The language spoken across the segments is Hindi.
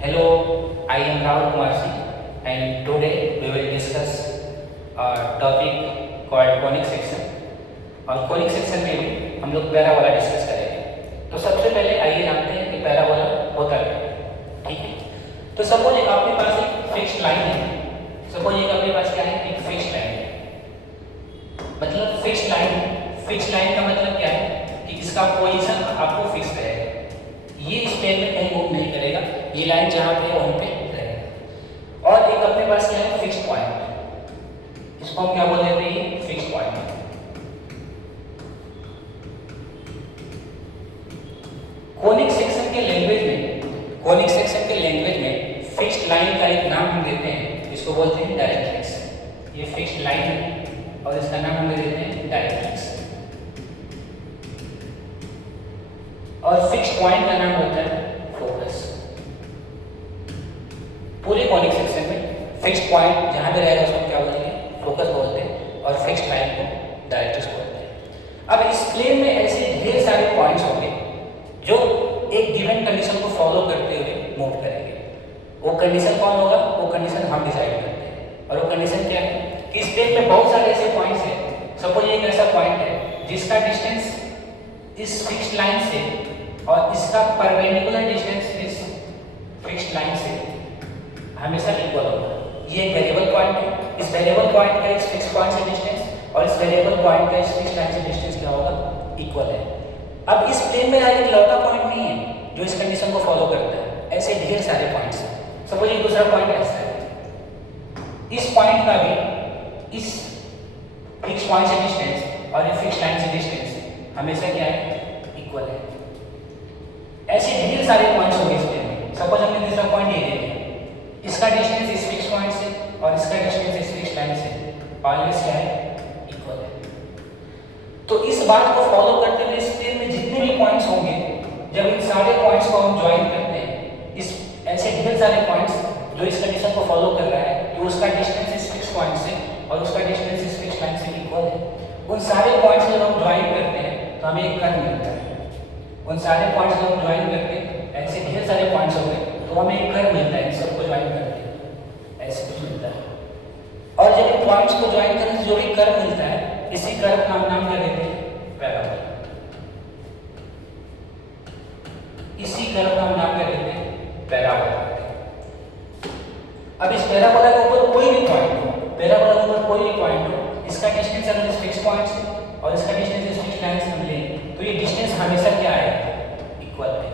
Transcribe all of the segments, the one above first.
Hello, I am Rahul Kumarsi and today we will discuss a topic called conic section और conic section में भी हम लोग पैराबोला डिस्कस करेंगे। तो सबसे पहले आइए जानते हैं कि पैराबोला होता क्या है। ठीक है, तो सपोज एक आपके पास एक फिक्स्ड लाइन है। सपोज एक आपके पास क्या है, एक फिक्स्ड लाइन है। मतलब फिक्स्ड लाइन का मतलब क्या है कि इसका पोजीशन आपको फिक्स रहेगा, ये इस प्लेन में कहीं मूव नहीं करेगा, ये लाइन जहाँ पे है वहीं पे रहेगा। और एक अपने पास क्या है, फिक्स्ड पॉइंट, इसको हम क्या बोल देते हैं, फिक्स्ड पॉइंट। कोनिक सेक्शन के लैंग्वेज में फिक्स्ड लाइन का एक नाम हम देते हैं, इसको बोलते हैं डायरेक्ट्रिक्स। ये फिक्स्ड लाइन है और इसका नाम हम देते हैं डायरेक्ट्रिक्स। और फिक्स्ड पॉइंट का नाम होता है फोकस। पूरे कॉनिक सेक्शन में फिक्स्ड पॉइंट जहां पे रहेगा उसको क्या बोलेंगे, फोकस बोलते हैं, और फिक्स्ड लाइन को डायरेक्ट्रिक्स बोलते हैं। अब इस प्लेन में ऐसे ढेर सारे पॉइंट्स होंगे जो एक गिवन कंडीशन को फॉलो करते हुए मूव करेंगे। वो कंडीशन कौन होगा, वो कंडीशन हम डिसाइड करते हैं। और वो कंडीशन क्या है कि इस प्लेन में बहुत सारे ऐसे पॉइंट्स हैं। सपोज एक ऐसा पॉइंट है जिसका डिस्टेंस इस फिक्स्ड लाइन से और इसका परपेंडिकुलर डिस्टेंस इस फिक्स्ड लाइन से हमेशा इक्वल होगा। ये एक वेरिएबल पॉइंट है। इस वेरिएबल पॉइंट का इस फिक्स्ड पॉइंट से डिस्टेंस और इस वेरिएबल पॉइंट का इस फिक्स्ड लाइन से डिस्टेंस क्या होगा, इक्वल है। अब इस प्लेन में एक लौटा पॉइंट नहीं है जो इस कंडीशन को फॉलो करता है, ऐसे ढेर सारे पॉइंट्स हैं। सपोज एक दूसरा पॉइंट ऐसा है, इस पॉइंट का भी इस फिक्स्ड पॉइंट से डिस्टेंस और इस फिक्स्ड लाइन से डिस्टेंस हमेशा क्या है, इक्वल है। ऐसे ढेर सारे पॉइंट्स होंगे इस प्लेन में। सपोज हमने दूसरा पॉइंट ये ले लिया, इसका डिस्टेंस इस फिक्स्ड पॉइंट से और इसका डिस्टेंस इस फिक्स्ड लाइन से ऑलवेज क्या है, इक्वल है। तो इस बात को फॉलो करते हुए इस प्लेन में जितने भी पॉइंट्स होंगे, जब इन सारे पॉइंट्स को हम ज्वाइन करते हैं, इस ऐसे ढेर सारे पॉइंट्स जो इस कंडीशन को फॉलो कर रहा है कि उसका डिस्टेंस इस फिक्स्ड पॉइंट से और उसका डिस्टेंस इस फिक्स्ड लाइन से इक्वल है, उन सारे पॉइंट्स जब हम ज्वाइन करते हैं तो हमें एक कर्व मिलता है। उन सारे पॉइंट्स जब हम ज्वाइन करते हैं, ऐसे ढेर सारे पॉइंट्स हो गए, तो हमें एक कर्व मिलता है। इन सबको ज्वाइन करके ऐसे कुछ मिलता है। और जब इन पॉइंट्स को ज्वाइन करने से जो भी कर्व मिलता है, इसी कर्व का नाम क्या देते हैं, पैराबोला। इसी कर्व का नाम क्या देते हैं, पैराबोला। अब इस पैराबोला के ऊपर कोई भी पॉइंट हो, पैराबोला के ऊपर कोई भी पॉइंट हो, इसका डिस्टेंस अगर इस फिक्स्ड पॉइंट से और इसका डिस्टेंस इस फिक्स्ड लाइन से हम लें तो ये डिस्टेंस हमेशा क्या आएगा, इक्वल है।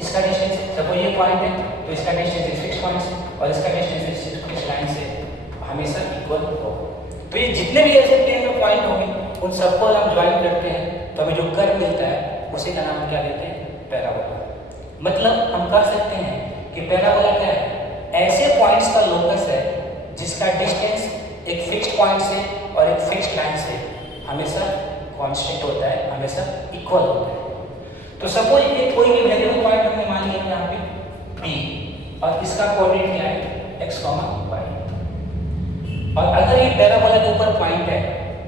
इसका डिस्टेंस, सपोज ये पॉइंट है तो इसका डिस्टेंस इस फिक्स्ड पॉइंट से और इसका डिस्टेंस इस फिक्स्ड लाइन से हमेशा इक्वल होगा। तो ये जितने भी ऐसे प्लेन में पॉइंट होंगे, उन सबको हम ज्वाइन करते हैं तो हमें जो कर्व मिलता है उसी का नाम क्या देते हैं, पैराबोला। मतलब हम कह सकते हैं कि पैराबोला क्या है, ऐसे पॉइंट्स का लोकस है जिसका डिस्टेंस एक फिक्स्ड पॉइंट से और एक फिक्स्ड लाइन से हमेशा कांस्टेंट होता है, हमेशा इक्वल होता है। तो सपोज ये कोई भी वेरिएबल पॉइंट हमने मान लिया यहाँ पे P और इसका कोऑर्डिनेट क्या है, x, y। और अगर ये पैराबोला के ऊपर पॉइंट है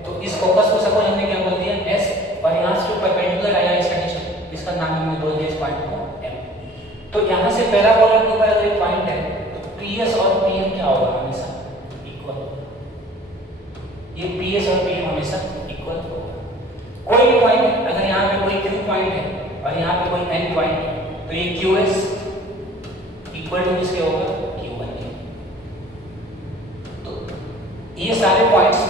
तो इस फोकस को सपोज हमने क्या बोल दिया, S, और यहाँ से जो परपेंडिकुलर आया इसका डिस्टेंस, इसका नाम हमने बोल दिया इस पॉइंट को M। तो यहाँ से पैराबोला के ऊपर अगर ये पॉइंट है तो PS और PM क्या होगा, हमेशा इक्वल। ये PS और PM हमेशा इक्वल होगा। कोई भी पॉइंट है, अगर यहाँ पे कोई Q पॉइंट है और यहाँ पे कोई N पॉइंट है तो ये QS इक्वल टू किसके होगा, Q1 के। तो ये सारे पॉइंट्स,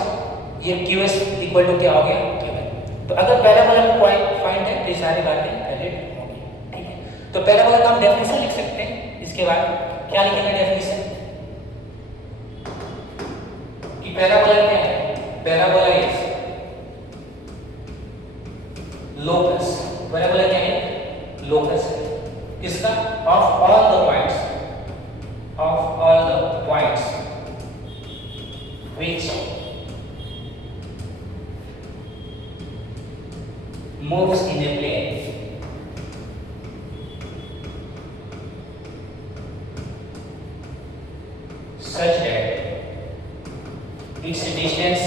ये QS इक्वल टू क्या हो गया, Q1। तो अगर पैराबोला में पॉइंट है तो ये सारी बातें वैलिड होंगी। ठीक है, तो पैराबोला का हम डेफिनेशन लिख सकते हैं। इसके बाद क्या लिखेंगे डेफिनेशन, कि पैराबोला क्या है, पैराबोला इज लोकस। पैराबोला क्या है, लोकस है इसका of all the points which moves in a plane such that its distance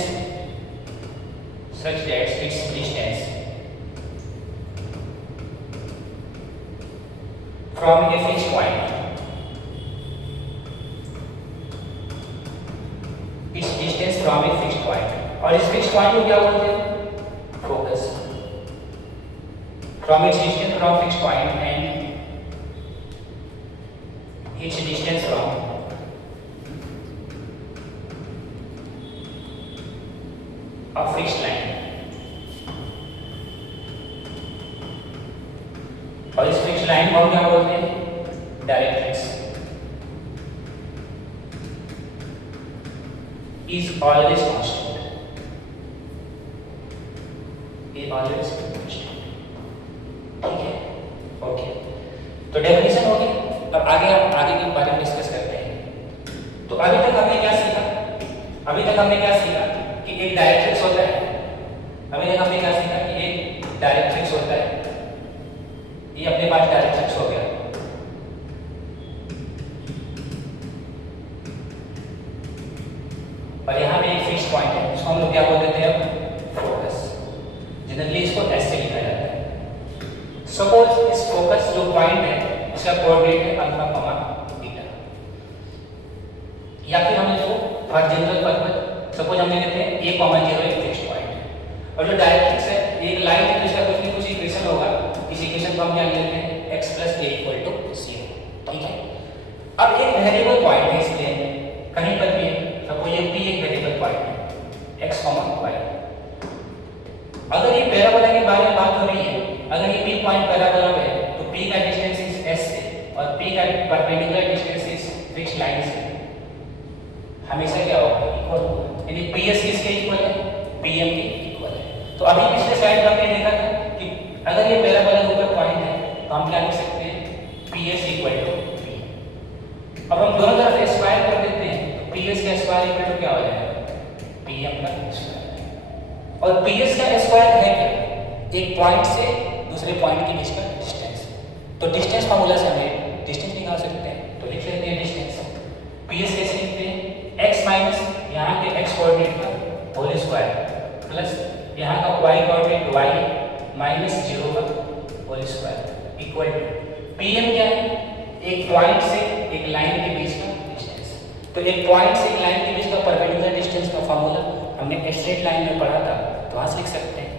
from a fix point, it's distance from a fix point, और इस फिक्स पॉइंट को क्या बोलते हैं? Focus. From its distance from fix point and it's distance from a fixed line, और इस फिक्स लाइन को क्या बोलते हैं? Directrix. Is always constant, is always constant. ठीक है, ओके। तो डेफिनेशन होगी। अब आगे हम आगे के बारे में डिस्कस करते हैं। तो अभी तक हमने क्या सीखा? अभी तक हमने क्या सीखा कि एक डायरेक्ट्रिक्स होता है। अभी तक हमने क्या सीखा कि एक डायरेक्ट्रिक्स होता है। ये अपने पास डायरेक्ट्रिक्स हो गया। और यहाँ पे एक फिक्स पॉइंट है, इसको हम लोग क्या बोल देते हैं? अब फोकस। जनरली इसको ऐसे लिखा जाता है। सपोज इस फोकस जो पॉइंट है इसका कोऑर्डिनेट है अल्फा कॉमा बीटा, या फिर हम इसको फॉर जनरल पर्पस सपोज हम ले लेते हैं a, 0 एक फिक्स पॉइंट है, और जो डायरेक्ट्रिक्स है एक लाइन है जिसका कुछ न कुछ इक्वेशन होगा। इस इक्वेशन को हम क्या लेते हैं? x + a = 0। ठीक है। अब एक वेरिएबल पॉइंट है इसलिए कहीं पर भी सपोज ये p एक वेरिएबल पॉइंट है x, y। अगर ये पैराबोला के बारे में बात हो रही है, अगर ये p पॉइंट पैराबोला है तो p का डिस्टेंस इस s से और p का परपेंडिकुलर डिस्टेंस इस फिक्स लाइन से हमेशा क्या होगा? इक्वल होगा। यानी ps किसके इक्वल है? pm के इक्वल है। तो अभी पिछले स्लाइड में हमने देखा था कि अगर ये पैराबोला के ऊपर पॉइंट है तो हम क्या लिख सकते हैं? ps = p। अब हम दोनों तरफ स्क्वायर कर देते हैं तो ps का स्क्वायर इक्वल टू क्या हो जाएगा? pm का स्क्वायर। और ps का स्क्वायर है क्या? एक पॉइंट से दूसरे पॉइंट के बीच का डिस्टेंस। तो डिस्टेंस फार्मूला से हमें डिस्टेंस निकाल सकते हैं। तो लिख लेते हैं डिस्टेंस। ps कैसे लिखते हैं? x माइनस यहाँ के x कोऑर्डिनेट का होल स्क्वायर प्लस यहाँ का y कोऑर्डिनेट y माइनस 0 का whole square equal to pm क्या है? एक पॉइंट से एक लाइन के बीच का डिस्टेंस। तो एक पॉइंट से एक लाइन के बीच का परपेंडिकुलर डिस्टेंस का फार्मूला हमने स्ट्रेट लाइन में पढ़ा था, तो वहाँ से लिख सकते हैं।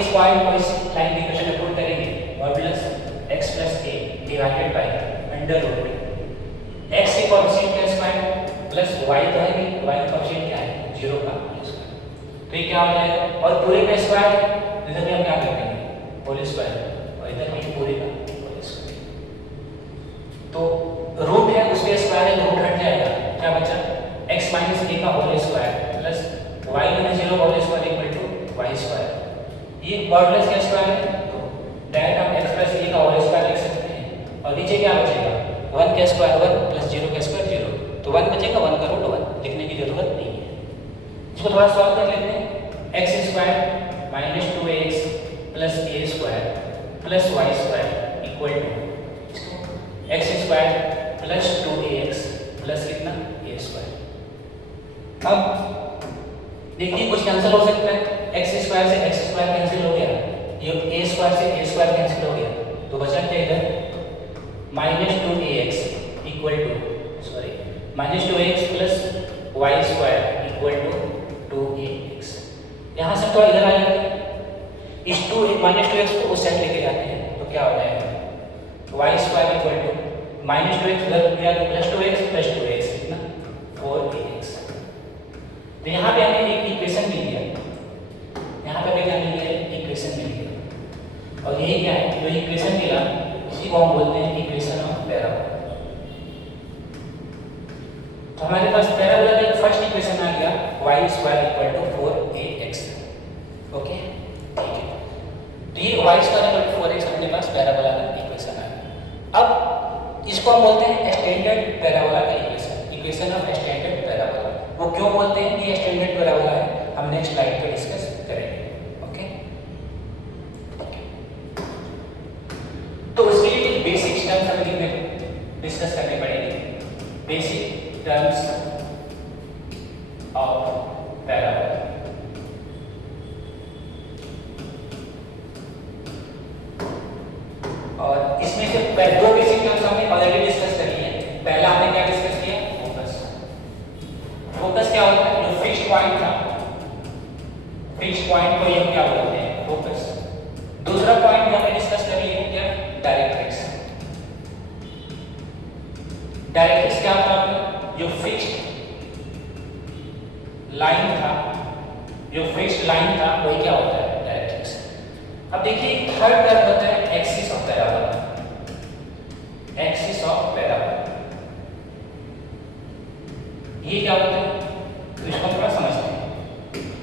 इस पॉइंट को इस लाइन की इक्वेशन में पुट करेंगे और plus x + a divided by √ x के कोएफिशिएंट का स्क्वायर प्लस y तो है भी, y का कोएफिशिएंट क्या है? 0 का स्क्वायर। तो ये क्या हो जाएगा? और पूरे का स्क्वायर इधर भी हम क्या कर देंगे? होल स्क्वायर, और इधर भी पूरे का होल स्क्वायर। तो रूट है उसके स्क्वायर है, रूट हट जाएगा, क्या बचा? x - a का whole square plus y - 0 whole square equal to y square. ये मॉडुलस का स्क्वायर है तो डायरेक्ट हम x + a का होल स्क्वायर लिख सकते हैं। और नीचे क्या बचेगा? 1 का स्क्वायर 1 प्लस 0 का स्क्वायर 0, तो 1 बचेगा, 1 का रूट 1 लिखने की जरूरत नहीं है। इसको थोड़ा सॉल्व कर लेते हैं। x² - 2ax plus a square plus y square equal to x² plus 2ax plus कितना? a square. अब देखिए कुछ कैंसिल हो सकता है। x² से x² कैंसिल हो गया, ये a² से a स्क्वायर कैंसिल हो गया, तो बचा क्या इधर? -2ax equal to -2ax plus y square equal to 2ax। यहाँ से थोड़ा इधर आ जाते हैं, इस -2x को उस साइड लेके जाते हैं तो क्या हो जाएगा? y square equal to -2x उधर गया तो +2x प्लस 2x कितना? 4ax। तो यहाँ पे हमें एक इक्वेशन मिल गया, यहाँ पे हमें क्या मिल गया? इक्वेशन मिल गया। और यही क्या है? जो इक्वेशन मिला इसी को हम बोलते हैं इक्वेशन ऑफ पैराबोला। तो हमारे पास पैराबोला का फर्स्ट इक्वेशन आ गया y² equal to 4ax। Okay, ठीक है। तो ये y² इक्वल टू 4x हमारे पास पैराबोला का इक्वेशन आ गया। अब इसको हम बोलते हैं स्टैंडर्ड पैराबोला का equation, equation of standard parabola. वो क्यों बोलते हैं कि ये स्टैंडर्ड पैराबोला है, हम नेक्स्ट स्लाइड पे डिस्कस करेंगे। ओके, तो उसके लिए बेसिक टर्म्स हमें डिस्कस करने पड़ेंगे। Basic terms of parabola. और इसमें से दो बेसिक टर्म्स पहले हमने क्या डिस्कस किया? फोकस। फोकस क्या होता है? जो फिक्स्ड पॉइंट था, फिक्स्ड पॉइंट को हम क्या बोलते हैं? फोकस। दूसरा पॉइंट जो हमने डिस्कस कर लिया क्या? डायरेक्ट्रिक्स। डायरेक्ट्रिक्स क्या होता है? जो फिक्स्ड लाइन था, जो फिक्स्ड लाइन था वही क्या होता है? डायरेक्ट्रिक्स। अब देखिए थर्ड टर्म होता है axis of parabola. Axis of parabola ये क्या होता है? तो इसको थोड़ा समझते हैं।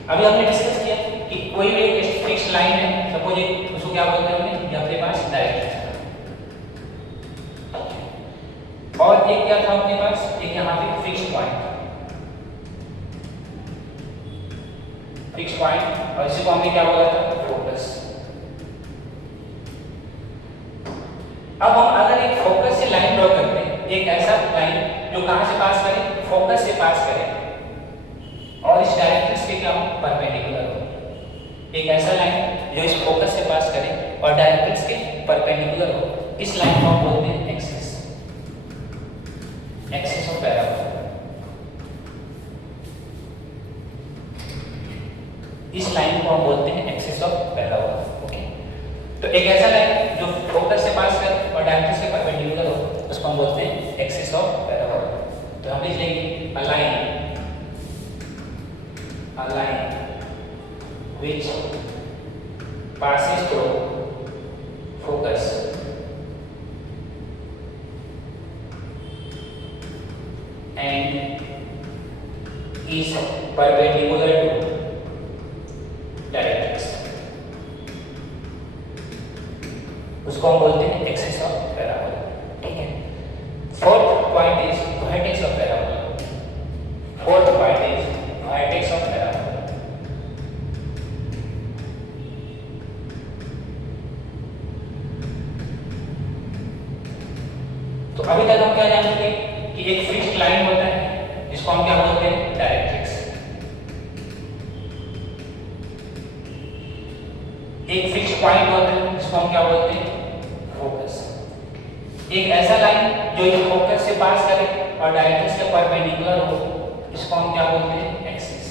अभी हमने डिस्कस किया कि कोई भी एक फिक्स्ड लाइन है, सपोज एक, उसको क्या बोलते हैं हमने? ये अपने पास डायरेक्ट्रिक्स था। और एक क्या था अपने पास? एक यहाँ पे फिक्स्ड पॉइंट, फिक्स्ड पॉइंट, और इसी को हमने क्या बोला था? फोकस। अब हम अगर एक फोकस से लाइन ड्रॉ करते हैं, एक ऐसा लाइन जो कहां से पास करे? फोकस से पास करे और इस डायरेक्ट्रिक्स के क्या हो? परपेंडिकुलर हो। एक ऐसा लाइन जो इस फोकस से पास करे और डायरेक्ट्रिक्स के परपेंडिकुलर हो, इस लाइन को हम बोलते हैं एक्सिस, एक्सिस ऑफ पैराबोला। इस लाइन को हम बोलते हैं एक्सिस ऑफ पैराबोला। ओके, तो एक ऐसा लाइन जो फोकस से पास करे और डायरेक्ट्रिक्स के परपेंडिकुलर हो, उसको हम बोलते हैं एक्सिस ऑफ पैराबोला। तो हम लिख लेंगे a line which passes through focus and is perpendicular to directrix, उसको हम बोलते हैं एक्सिस ऑफ पैराबोला। ठीक है। Fourth point is vertex of parabola. Fourth point is vertex of parabola. तो अभी तक हम क्या जान चुके कि एक फिक्स्ड लाइन होता है जिसको हम क्या बोलते हैं? डायरेक्ट्रिक्स। एक फिक्स्ड पॉइंट होता है जिसको हम क्या बोलते हैं? फोकस। एक ऐसा लाइन जो इस फोकस से पास करे और डायरेक्ट्रिक्स के परपेंडिकुलर हो, इसको हम क्या बोलते हैं? एक्सिस।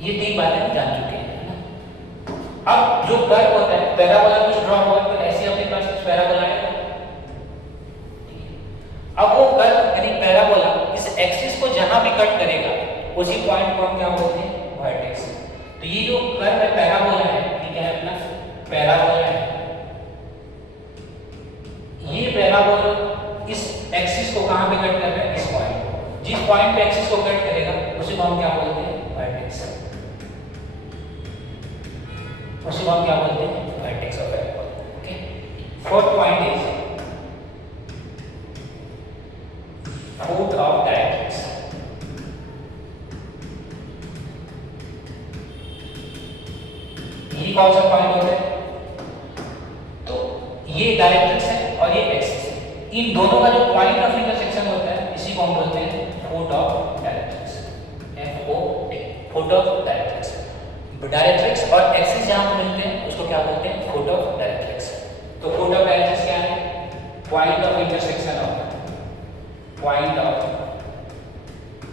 ये तीन बातें हम जान चुके हैं, है ना? अब जो कर्व होता है, पैराबोला कुछ ड्रॉ हुआ तो ऐसे अपने पास कुछ पैराबोला है। अब वो कर्व यानी पैराबोला इस एक्सिस को जहां भी कट करेगा उसी पॉइंट को हम क्या बोलते हैं? वर्टेक्स। तो ये जो कर्व है पैराबोला है, ये क्या है अपना? पैराबोला है। ये पैराबोला इस एक्सिस को कहां पे कट कर रहा है? इस पॉइंट को। जिस पॉइंट पे एक्सिस को कट करेगा उसी को हम क्या बोलते हैं? वर्टेक्स। उसी को हम क्या बोलते हैं? Vertex of parabola. Okay. Fourth point is foot of directrix. ये कौन सा पॉइंट होता है? तो ये डायरेक्ट्रिक्स है और ये एक्सिस है। इन दोनों का जो पॉइंट ऑफ इंटरसेक्शन होता है इसी को हम बोलते हैं foot of directrix. FOT, foot of directrix. Directrix और एक्सिस जहां पर मिलते हैं उसको क्या बोलते हैं? Foot of directrix. तो फुट ऑफ डायरेक्ट्रिक्स क्या है? Point of intersection of, point of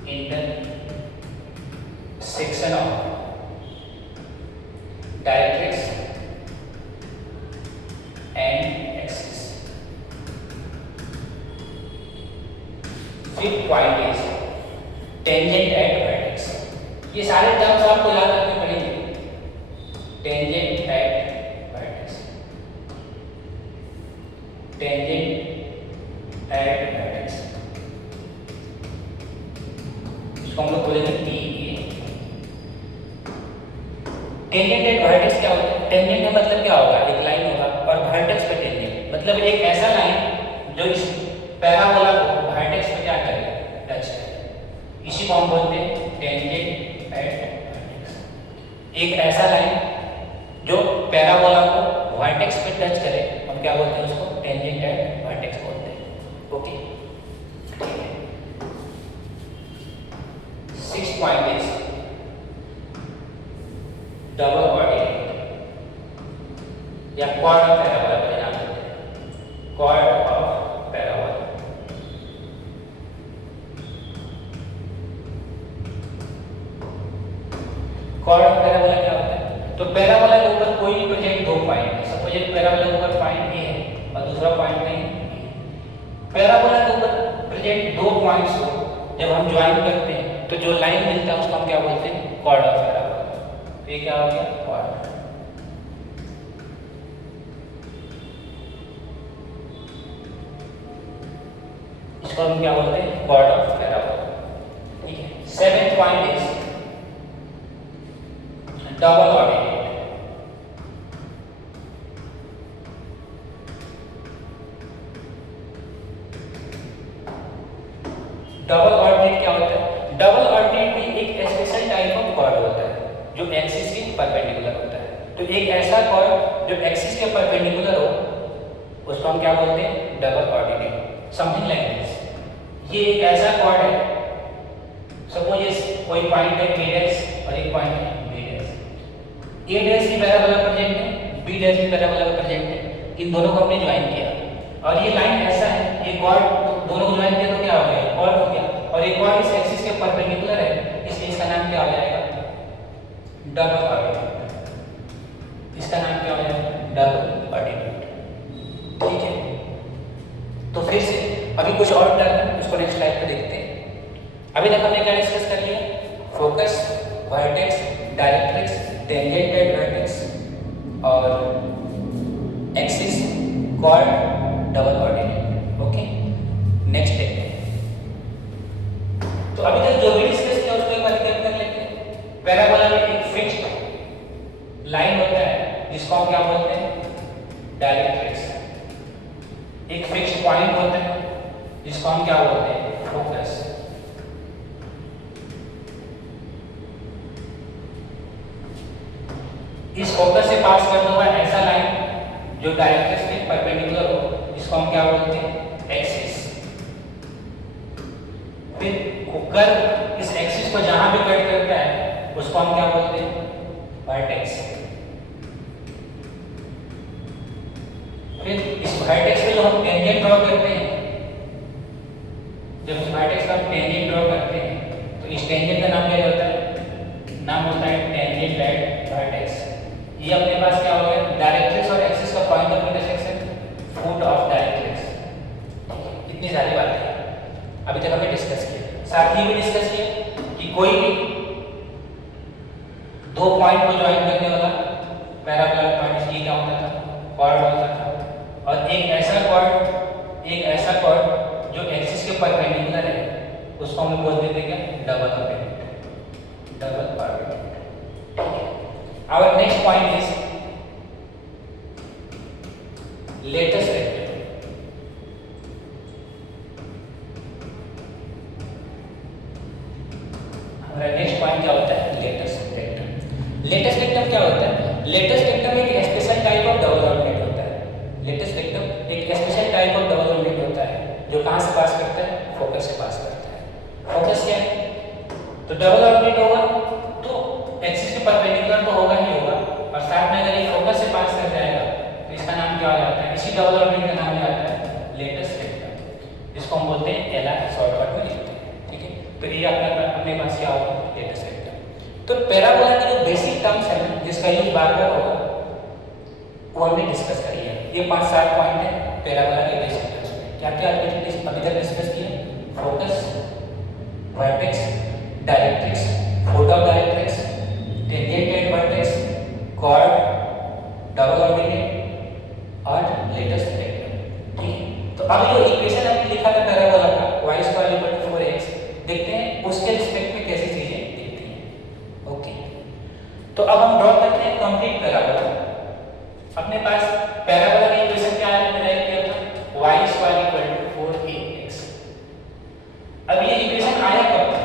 intersection of directrix and axis. Fifth point is tangent at vertex. ये सारे टर्म्स आपको याद रखने पड़ेंगे। Tangent at vertex, tangent at vertex, इसको हम लोग बोलेंगे TA। टेंजेंट एट वर्टेक्स क्या होता है? टेंजेंट का मतलब क्या होगा? एक लाइन होगा और वर्टेक्स पे टेंजेंट, मतलब एक ऐसा लाइन जो इस पैराबोला को वर्टेक्स पे क्या करे? टच करे। इसी को हम बोलते हैं टेंजेंट एट वर्टेक्स। एक ऐसा लाइन जो पैराबोला को वर्टेक्स पे टच करे, हम क्या बोलते हैं? उसको टेंजेंट एट वर्टेक्स बोलते हैं। ओके, ठीक है। Sixth point is double coordinate या क्वाड ऑफ पैराबोला को जानते हैं। क्वाड of parabola. Chord of parabola क्या होता है? तो पैराबोला के ऊपर कोई भी प्रोजेक्ट दो पॉइंट है, सपोज एक पैराबोला के ऊपर पॉइंट ए है और दूसरा पॉइंट नहीं है। पैराबोला के ऊपर प्रोजेक्ट दो पॉइंट्स हो, जब हम ज्वाइन करते हैं तो जो लाइन मिलता है उसको हम क्या बोलते हैं? Chord of parabola. तो ये क्या हो गया? कॉर्ड। इसको हम क्या बोलते हैं? Chord of parabola. ठीक है। 7th point is double ordinate. Double ordinate क्या होता है? डबल ऑर्डिनेट भी एक स्पेशल टाइप ऑफ कॉर्ड होता है जो एक्सिस के परपेंडिकुलर होता है। तो एक ऐसा कॉर्ड जो एक्सिस के परपेंडिकुलर हो उसको हम क्या बोलते हैं? Double ordinate. Something like this. ये एक ऐसा कॉर्ड है, सपोज ये कोई पॉइंट है ए डैश और एक पॉइंट है बी डैश। ए डैश भी पैराबोला प्रोजेक्ट है, बी डैश भी पैराबोला प्रोजेक्ट है। इन दोनों को हमने ज्वाइन किया और ये लाइन ऐसा है, ये कॉर्ड दोनों को ज्वाइन किया तो क्या हो गया? कॉर्ड हो गया। और एक कॉर्ड इस एक्सिस के परपेंडिकुलर है, इसलिए इसका नाम क्या हो जाएगा? Double ordinate. इसका नाम क्या हो जाएगा? Double ordinate. ठीक है। तो फिर से अभी कुछ और टर्म उसको नेक्स्ट स्लाइड पे देखते हैं। अभी तक हमने क्या डिस्कस कर लिया? Focus, vertex, directrix, tangent vertex और axis, chord, double ordinate. Okay, next देखते हैं। तो अभी तक जो भी डिस्कस किया उसको एक बार रिकैप कर लेते हैं। पैराबोला में एक फिक्स्ड लाइन होता है जिसको हम क्या बोलते हैं? डायरेक्ट्रिक्स। एक फिक्स्ड पॉइंट होता है जिसको हम क्या बोलते हैं? फोकस। इस फोकस से पास करता हुआ ऐसा लाइन जो डायरेक्ट्रिक्स के परपेंडिकुलर हो इसको हम क्या बोलते हैं? एक्सिस। फिर कर्व इस एक्सिस को जहां भी कट करता है उसको हम क्या बोलते हैं? वर्टेक्स। फिर इस वर्टेक्स पे जो हम टेंजेंट ड्रॉ करते हैं, जब इस वर्टेक्स का हम टेंजेंट ड्रॉ करते हैं तो इस टेंजेंट का नाम क्या होता है? नाम होता है टेंजेंट एट वर्टेक्स। ये अपने पास क्या हो गया? डायरेक्ट्रिक्स और एक्सिस का point of intersection, foot of directrix. इतनी सारी बातें अभी तक हमने डिस्कस किया। साथ ही भी डिस्कस किया कि कोई भी दो पॉइंट को ज्वाइन करने वाला पैराबोला पॉइंट ये क्या होता था? कॉर्ड होता था। और एक ऐसा कॉर्ड जो एक्सिस के परपेंडिकुलर है उसको हम बोलते थे क्या? Double ordinate. Double ordinate. Our next point is latus rectum. हमारा नेक्स्ट पॉइंट क्या होता है? Latest rectangle. लेटेस्ट रेक्टेंगल क्या होता है? लेटेस्ट रेक्टेंगल एक special type of double ordinate होता है। लेटेस्ट रेक्टेंगल एक special type of double ordinate होता है जो कहां से पास करता है? फोकस से पास करता है। फोकस क्या है? तो डबल ऑर्डिनेट होगा तो एक्सिस के परपेंडिकुलर तो होगा ही होगा, और साथ में अगर ये फोकस से पास कर जाएगा तो इसका नाम क्या हो जाता है? इसी डबल ऑर्डिनेट का नाम हो जाता है लेटेस्ट रेक्टेंगल, जिसको हम बोलते हैं एलआर शॉर्टकट में लिखते हैं। ठीक है। तो ये अपने पास क्या होगा? Latest rectangle. तो पैराबोला के जो बेसिक टर्म्स है जिसका यूज बार बार होगा वो हमने डिस्कस कर लिया। ये 5-7 पॉइंट है पैराबोला के बेसिक टर्म्स में। क्या क्या अभी तक डिस्कस किए? Focus, vertex, directrix, foot of directrix, tangent at vertex, chord, double ordinate और लेटेस्ट रेक्टेंगल। ठीक है। तो अब जो इक्वेशन हमने लिखा था पैराबोला का y = 4x, देखते हैं उसके रिस्पेक्ट में कैसी चीजें दिखती हैं। ओके, तो अब हम ड्रॉ करते हैं कंप्लीट पैराबोला। अपने पास पैराबोला का इक्वेशन क्या है? डिराइव किया था y = 4ax। अब ये इक्वेशन आया कब था?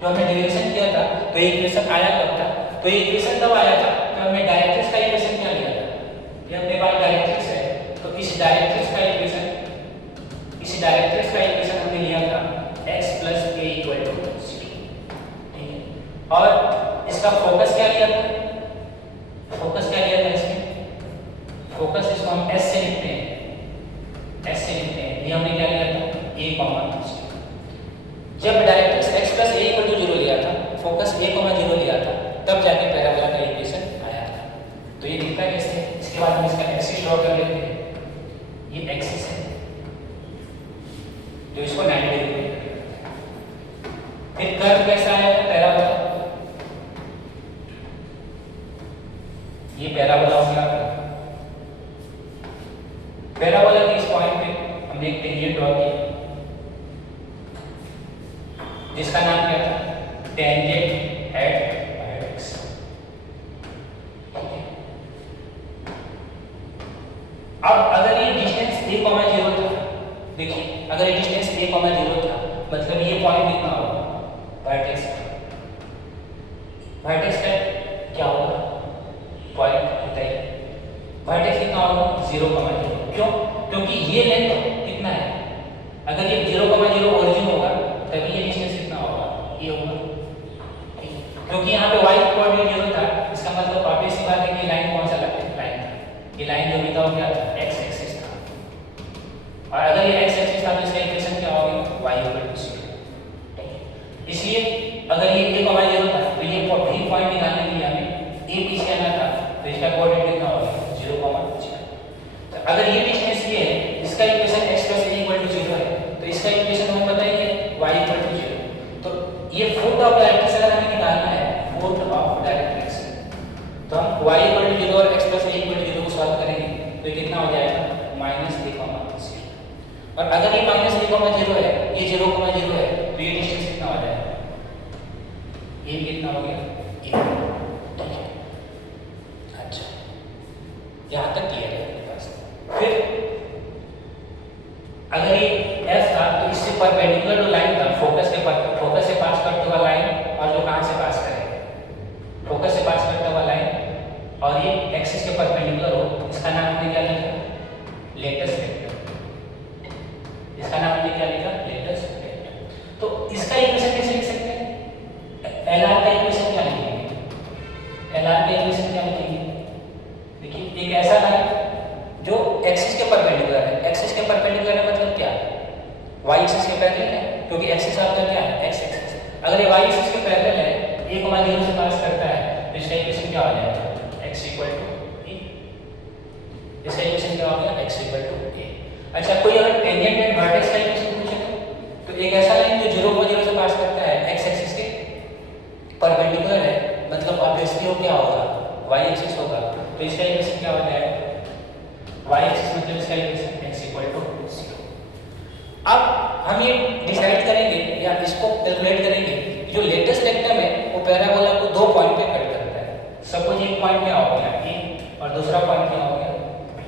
जो हमने डेरिवेशन किया था तो ये इक्वेशन आया कब था? तो ये इक्वेशन तब आया था जब हमने डायरेक्ट्रिक्स का इक्वेशन क्या लिया था? ये अपने पास डायरेक्ट्रिक्स है तो इस डायरेक्ट्रिक्स का इक्वेशन हमने लिया था x + a = 0। ठीक है। और इसका फोकस क्या लिया था? इसमें फोकस इसको हम s से लिखते हैं। ये हमने क्या लिया था? a, 0। जब डायरेक्ट्रिक्स x + a = 0 लिया था, फोकस a, 0 लिया था, तब हमने एक टेंजेंट ड्रॉ किया जिसका नाम क्या था, टेंजेंट एट वर्टेक्स। अब अगर ये डिस्टेंस a, 0 था, देखिए अगर ये डिस्टेंस a, 0 था, मतलब ये पॉइंट कितना होगा, वर्टेक्स का क्या होगा, पॉइंट बताइए, वर्टेक्स कितना होगा 0, 0। क्यों? क्योंकि ये लेंथ कितना है, अगर ये 0, 0 ओरिजिन होगा तभी ये डिस्टेंस कितना होगा, ये होगा। क्योंकि यहाँ पे y कोऑर्डिनेट 0 था, इसका मतलब ऑब्वियस सी बात है कि लाइन कौन सा लाइन था, ये लाइन जो भी था वो क्या था, x एक्सिस था। और अगर ये x एक्सिस था तो इसका इक्वेशन क्या होगा, y 0। इसलिए अगर ये a, 0 था तो ये भी पॉइंट निकालने के लिए हमें a पीछे आना था, तो इसका कोऑर्डिनेट कितना होगा, 0, 0। तो अगर ये डिस्टेंस ये है, इसका इक्वेशन x + a = 0 है, तो इसका इक्वेशन हमें बताइए y = 0। तो ये फोर्थ ऑफ डायरेक्ट्रिक्स अगर हमें निकालना है, फोर्थ ऑफ डायरेक्ट्रिक्स, तो हम y = 0 और x + a = 0 को सॉल्व करेंगे तो ये कितना हो जाएगा, -a, 0। और अगर ये -a, 0 है, ये 0, 0 है, तो ये डिस्टेंस कितना हो जाएगा, ये कितना हो गया, a। ठीक है, अच्छा यहाँ तक क्लियर है मेरे पास। फिर अगर ये f था तो इससे परपेंडिकुलर जो लाइन था, फोकस से पास करते हुआ लाइन, और जो कहाँ से पास करेगा, फोकस से पास करता हुआ लाइन, और ये एक्सिस के परपेंडिकुलर हो, इसका नाम हमने क्या लिखा, लेटस वेक्टर। इसका नाम हमने क्या लिखा, लेटस वेक्टर। तो इसका इक्वेशन कैसे लिख सकते हैं, LR का इक्वेशन क्या लिखेंगे, LR का इक्वेशन क्या लिखेंगे, देखिए एक ऐसा लाइन जो एक्सिस के परपेंडिकुलर है, एक्सिस के परपेंडिकुलर है मतलब क्या, y एक्सिस के पैरेलल है, क्योंकि एक्सिस आपका क्या है, x एक्सिस। अगर ये y एक्सिस के पैरेलल है, a, 0 से पास करता है, तो इसका इक्वेशन क्या हो जाएगा, x = a। इसका इक्वेशन क्या हो गया, x = a। अच्छा, कोई अगर टेंजेंट एट वर्टेक्स का इक्वेशन पूछे तो एक ऐसा लाइन जो 0, 0 से पास करता है, x एक्सिस के परपेंडिकुलर है, मतलब ऑब्वियसली वो क्या होगा, y एक्सिस होगा, तो इसका इक्वेशन क्या हो जाएगा, y एक्सिस मतलब इसका इक्वेशन x = 0। अब हम ये डिसाइड करेंगे या इसको कैलकुलेट करेंगे कि जो लेटेस्ट वेक्टर है वो पैराबोला को दो पॉइंट पे कट करता है। सपोज एक पॉइंट क्या हो गया a और दूसरा पॉइंट क्या हो गया b।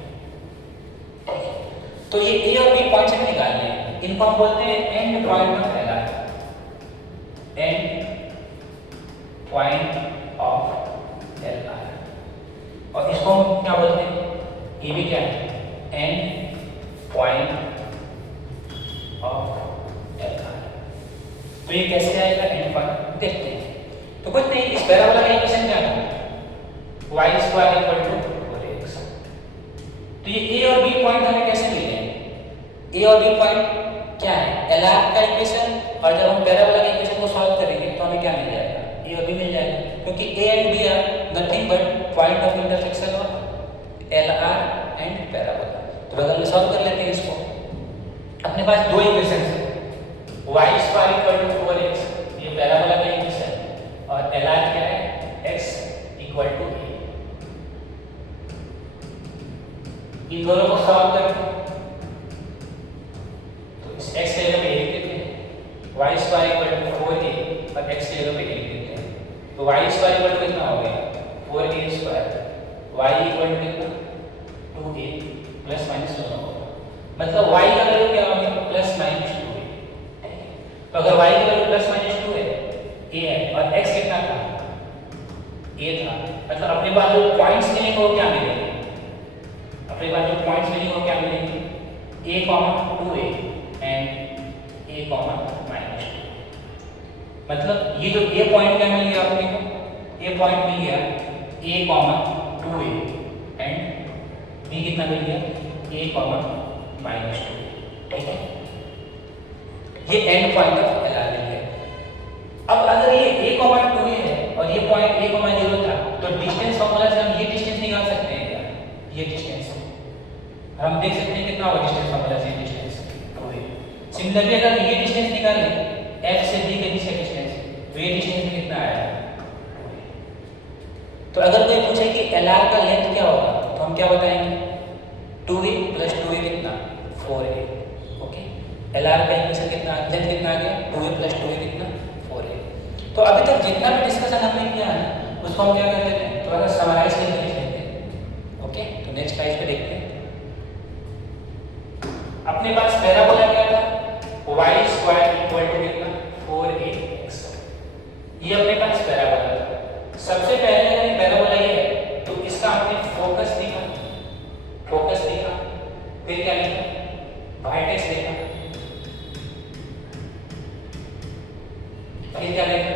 तो ये a और b पॉइंट्स हमें निकालने हैं, इनको हम बोलते हैं and point of LR, and point of LR। और इसको हम क्या बोलते हैं, ये भी क्या है, एंड पॉइंट ऑफ LR। तो ये कैसे आएगा, एंड पॉइंट देखते हैं। तो कुछ नहीं, इस पैराबोला का इक्वेशन क्या है, y² = 4x। तो ये a और b पॉइंट हमें कैसे मिले हैं, a और b पॉइंट क्या है, LR का इक्वेशन, और जब हम पैराबोला का इक्वेशन को सॉल्व करेंगे तो हमें क्या मिल जाएगा, a और b मिल जाएगा, क्योंकि a and b are nothing but point of intersection of LR and parabola. तो बगल में सॉल्व कर लेते हैं इसको। अपने पास दो इक्वेशन है, y² = 4x, ये पैराबोला का इक्वेशन, और LR क्या है, x = a। इन दोनों को सॉल्व करके तो इस x की जगह पे a लिख देते हैं, y² = 4a और x की जगह पे a लिख देते हैं। तो y² कितना हो गया, 4a², y कितना 2a, प्लस माइनस दोनों होगा, मतलब y का वैल्यू क्या हो गया, +-2a। तो अगर y की वैल्यू +-2 है, a है, और x कितना था, a था, मतलब अपने पास जो पॉइंट्स मिलेंगे वो क्या मिलेंगे, अपने पास जो पॉइंट्स मिलेंगे वो क्या मिलेंगे, a, 2a एंड a, -2। मतलब ये जो a पॉइंट क्या मिल गया अपने को, a पॉइंट मिल गया a, 2a एंड b कितना मिल गया, a, -2। ठीक है, ये एंड पॉइंट ऑफ LR मिल गया। अब अगर ये a, 2a है और ये पॉइंट a, 0 था, तो डिस्टेंस फार्मूला से हम ये डिस्टेंस निकाल सकते हैं क्या, ये डिस्टेंस हम देख सकते हैं कितना होगा डिस्टेंस फार्मूला से, डिस्टेंस 2a। सिमिलरली अगर ये डिस्टेंस निकालें f से b के बीच का डिस्टेंस, तो ये डिस्टेंस कितना आएगा, 2a। तो अगर कोई पूछे कि LR का लेंथ क्या होगा, तो हम क्या बताएंगे, 2a + 2a कितना, 4a। एल आर का इक्वेशन कितना लेंथ कितना आ गया 2a + 2a कितना 4a। तो अभी तक जितना भी डिस्कशन हमने किया है उसको हम क्या कर लेते हैं, थोड़ा सा समराइज करके लिख लेते हैं। ओके, तो नेक्स्ट स्लाइड पे देखते हैं। अपने पास पैराबोला क्या था, y² = कितना 4ax। ये अपने पास पैराबोला था। सबसे पहले अगर पैराबोला ये है तो इसका हमने फोकस देखा, फिर क्या लिखा, वर्टेक्स देखा, फिर क्या देखा,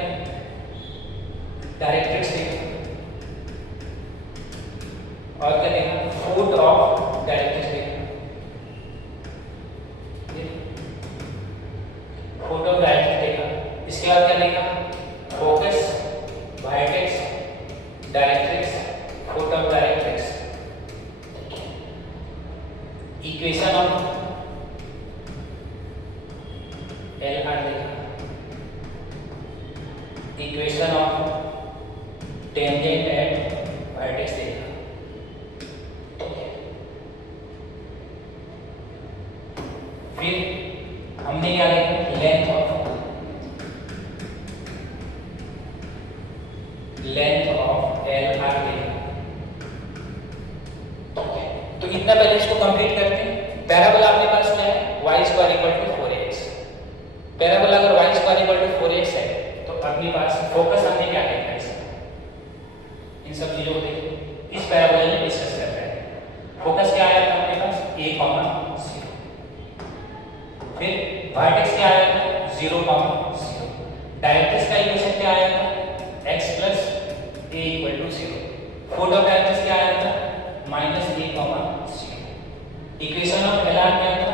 डायरेक्ट्रिक्स देखा, और क्या देखा, फुट ऑफ डायरेक्ट्रिक्स देखा, फुट ऑफ डायरेक्ट्रिक्स देखा। इसके बाद क्या देखा, focus, vertex, directrix, foot of directrix, equation of L R देखा, equation of tangent at vertex देखा। फिर हमने क्या देखा, लेंथ ऑफ एल आर देखा। तो इतना पहले इसको कंप्लीट करते हैं। पैराबोला अपने पास क्या है, y² = 4ax। पैराबोला अगर y² = 4ax है तो अपने पास फोकस हमने क्या देखा है, इन सब चीजों को देखिए। इस पैराबोला में डिस्कस कर रहे हैं। फोकस क्या आया था अपने पास, a, 0। फिर वर्टेक्स क्या आया था, 0, 0। डायरेक्ट्रिक्स का इक्वेशन क्या आया था, x + a = 0। Foot of directrix क्या आया था, -a, 0। Equation of L are क्या था,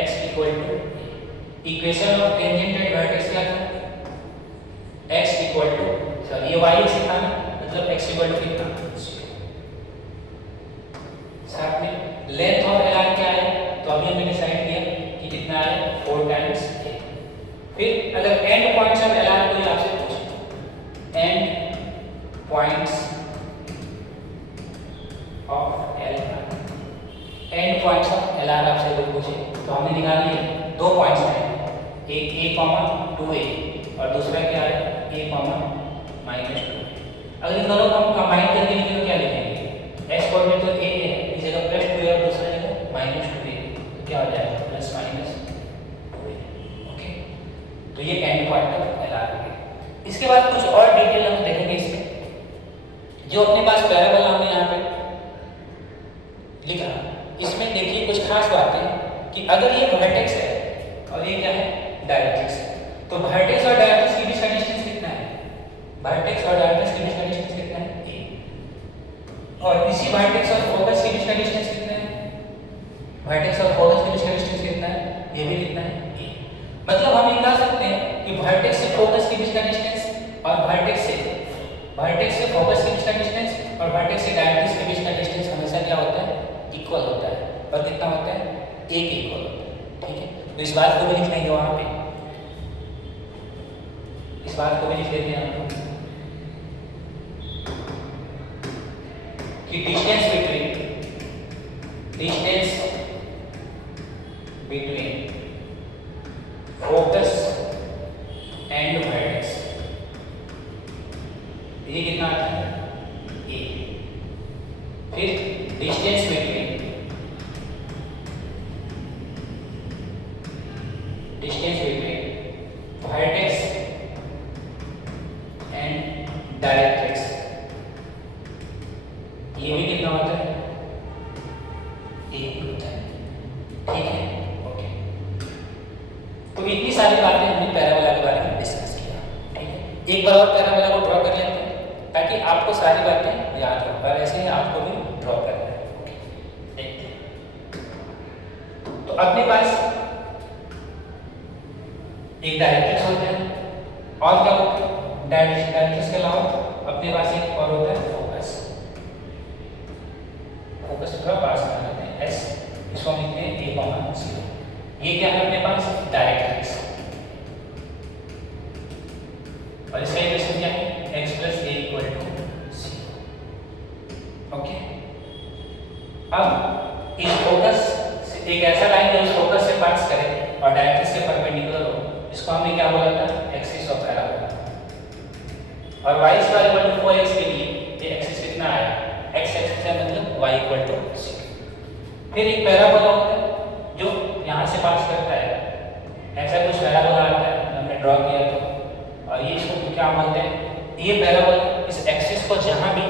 x = a। Equation of tangent at vertex क्या था, x = सॉरी ये y एक्सिस था ना, मतलब x = कितना 0। साथ में लेंथ ऑफ एल आर क्या है, तो अभी हमने डिसाइड किया कि कितना है, 4 टाइम्स a। फिर अगर and points of L are कोई आपसे पूछे, and points of L are, and points of L are आपसे कोई पूछे तो हमने निकाल लिए 2 पॉइंट्स हैं, एक a, 2a और दूसरा क्या है, a, -2। अगर इन दोनों को हम कंबाइन करके लिखें तो क्या लिखेंगे, x कोऑर्डिनेट तो a है, इस जगह +2a और दूसरा जगह -2a, तो क्या हो जाएगा, +-2a। ओके, तो ये and point of L are है। इसके बाद कुछ और डिटेल हम देखेंगे इसमें। जो अपने पास पैराबोला हमने यहाँ पे लिखा, इसमें देखिए कुछ खास बातें कि अगर ये वर्टेक्स है और ये क्या है, डायरेक्ट्रिक्स है, तो वर्टेक्स और डायरेक्ट्रिक्स के बीच का डिस्टेंस कितना है, वर्टेक्स और डायरेक्ट्रिक्स के बीच का डिस्टेंस कितना है, a। और इसी वर्टेक्स और फोकस के बीच का डिस्टेंस कितना है, वर्टेक्स और फोकस के बीच का डिस्टेंस कितना है, ये भी कितना है, a। मतलब हम ये कह सकते हैं कि वर्टेक्स से फोकस के बीच का डिस्टेंस और वर्टेक्स से फोकस के बीच का डिस्टेंस और वर्टेक्स से डायरेक्ट्रिक्स के बीच का डिस्टेंस हमेशा क्या होता है, इक्वल होता है। पर कितना होता है, a के इक्वल होता है। ठीक है, तो इस बात को भी लिख लेंगे वहां पे, इस बात को भी लिख लेते हैं हम कि distance between focus and vertex, ये कितना आता है, a। फिर distance between vertex and directrix, ये भी कितना होता है, a होता है। ठीक है, ओके। तो इतनी सारी बातें हमने पैराबोला के बारे में डिस्कस किया। ठीक है, एक बार और पैराबोला को ड्रॉ कर लेते हैं ताकि आपको सारी बातें याद हो, और ऐसे ही आपको भी ड्रॉ करना है। ओके, देखते हैं। तो अपने पास एक डायरेक्ट्रिक्स होता है और क्या होता है, डायरेक्ट्रिक्स के अलावा अपने पास एक और होता है फोकस। फोकस थोड़ा पास में लेते हैं, s, इसको हम लिखते हैं a, 0। ये क्या है अपने पास, डायरेक्ट्रिक्स, और इसका इक्वेशन क्या है, x + a = 0। ओके, अब इस फोकस से एक ऐसा लाइन जो इस फोकस से पास करे और डायरेक्ट्रिक्स के परपेंडिकुलर हो, इसको हमने क्या बोला था, एक्सिस ऑफ पैराबोला। और y square equal to 4x के लिए ये एक्सिस कितना आया, x एक्सिस है मतलब y इक्वल टू 6। फिर एक पैराबोला होता है जो यहाँ से पास करता है, ऐसा कुछ पैराबोला आता है हमने ड्रॉ किया तो, और ये इसको क्या बोलते हैं, ये पैराबोला इस एक्सिस को जहाँ भी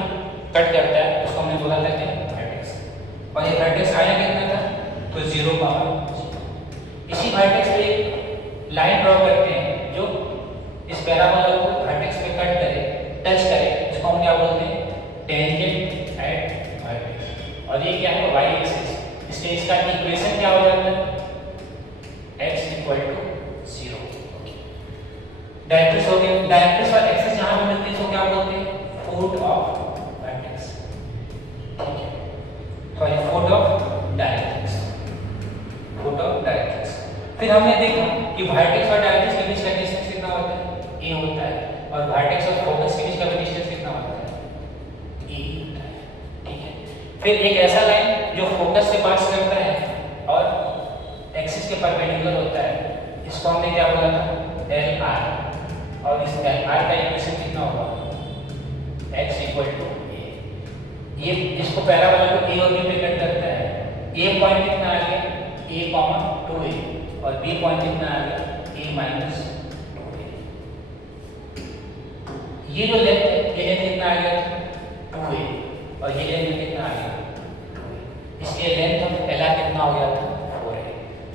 कट करता है उसको हमने बोला था क्या, वर्टेक्स। और ये वर्टेक्स आया कितना था, तो 0, इसी वर्टेक्स पे एक लाइन ड्रॉ करते हैं जो इस पैराबोला को वर्टेक्स पे कट करे, टच करे, इसको हम क्या बोलते हैं, टेंजेंट एट वर्टेक्स। और ये क्या है, y एक्सिस, इसलिए इसका इक्वेशन क्या हो जाता है, x इक्वल टू 0। डायरेक्ट्रिक्स हो गया, डायरेक्ट्रिक्स और एक्सिस जहां पे मिलती है इसको क्या बोलते हैं, फुट ऑफ वर्टेक्स, ठीक है, sorry foot of directrix, foot of directrix. फिर हमने देखा कि वर्टेक्स और डायरेक्ट्रिक्स के बीच का डिस्टेंस कितना होता है, a होता है, और वर्टेक्स और फोकस के बीच का डिस्टेंस कितना होता है, e होता है, ठीक है। फिर एक ऐसा लाइन जो फोकस से पास करता है और एक्सिस के परपेंडिकुलर होता है, इसको हमने क्या बोला था, LR, और इस LR का इक्वेशन कितना होगा, x इक्वल टू a। ये इसको पैराबोला को a और b पे कट करता है, a पॉइंट कितना आ गया, a, 2a, और b पॉइंट कितना आ गया, a माइनस 2a। ये जो लेंथ है, ये लेंथ कितना आ गया, 2a, और ये लेंथ कितना आ गया, 2a। इसलिए लेंथ ऑफ LR कितना हो गया था, 4a।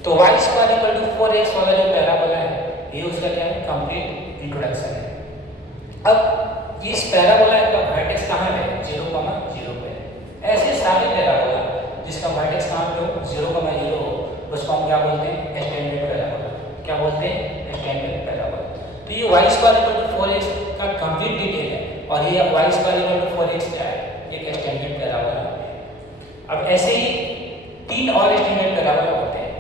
तो y square equal to 4x वाला जो पैराबोला है, ये उसका क्या है, कंप्लीट इंट्रोडक्शन है। अब ये इस पैराबोला का वर्टेक्स कहाँ है, 0, 0 पे। ऐसे सारे पैराबोला जिसका वर्टेक्स कहाँ पे हो, 0, 0 हो, उसको हम क्या बोलते हैं, एक्सटेंडेड पैराबोला। क्या बोलते हैं, एक्सटेंडेड पैराबोला। तो ये y square equal to 4x का कंप्लीट डिटेल है, और ये y square equal to 4x क्या है, एक एक्सटेंडेड पैराबोला। अब ऐसे ही 3 और एक्सटेंडेड पैराबोला होते हैं,